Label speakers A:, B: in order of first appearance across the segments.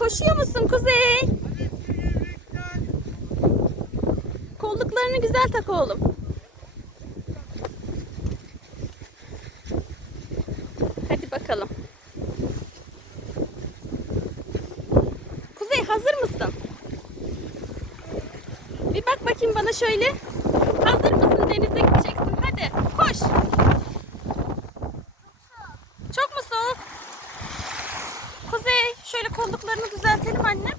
A: koşuyor musun Kuzey? Kolluklarını güzel tak oğlum. Hadi bakalım. Kuzey hazır mısın? Bir bak bakayım bana şöyle. Hazır mısın denize gideceksin? Hadi koş. Çok mu soğuk? Kuzey şöyle kolluklarını düzeltelim annem.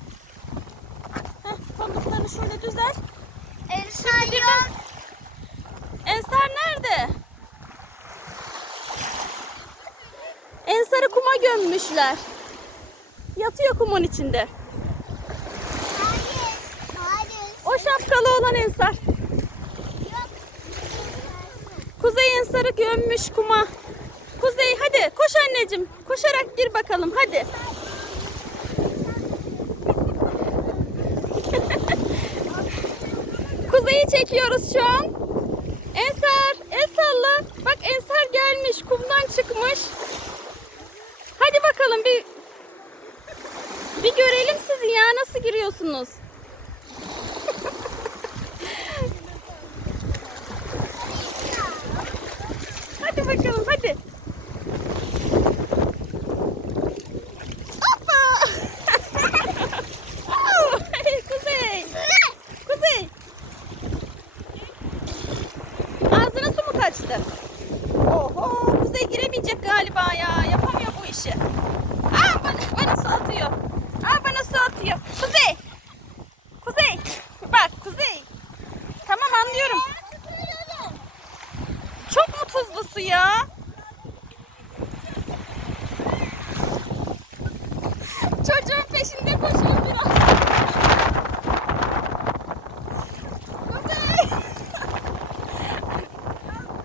A: Heh, kolluklarını şöyle düzelt. Bir de-
B: yok.
A: Ensar nerede? Ensar'ı kuma gömmüşler. Yatıyor kumun içinde.
B: Hayır. Hayır.
A: O şapkalı olan Ensar.
B: Yok.
A: Kuzey Ensar'ı gömmüş kuma. Kuzey hadi koş anneciğim. Koşarak gir bakalım hadi. Kuzey'i çekiyoruz şu an. Ensar, el salla. Bak Ensar gelmiş, kumdan çıkmış. Hadi bakalım bir bir görelim sizi ya nasıl giriyorsunuz. Hadi bakalım hadi. Hoppa! Au! Hey, Kuzey. Kuzey. Ağzına su mu kaçtı? Oho Kuzey giremeyecek galiba ya. Yapamıyor bu işi. Aa bana, bana su atıyor. Aa bana su atıyor. Kuzey. Kuzey. Bak Kuzey. Tamam anlıyorum. Çok mu tuzlu su ya? Çocuğun peşinde koşuyor biraz. Kuzey.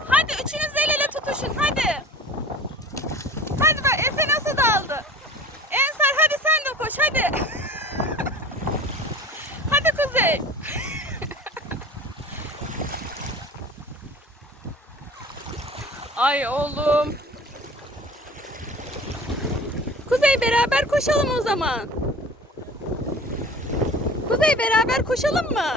A: Hadi üçünüz el ele tutuşun hadi. Hadi bak Efe nasıl daldı? Ensar hadi sen de koş hadi. hadi Kuzey. Ay oğlum. Kuzey beraber koşalım o zaman. Kuzey beraber koşalım mı?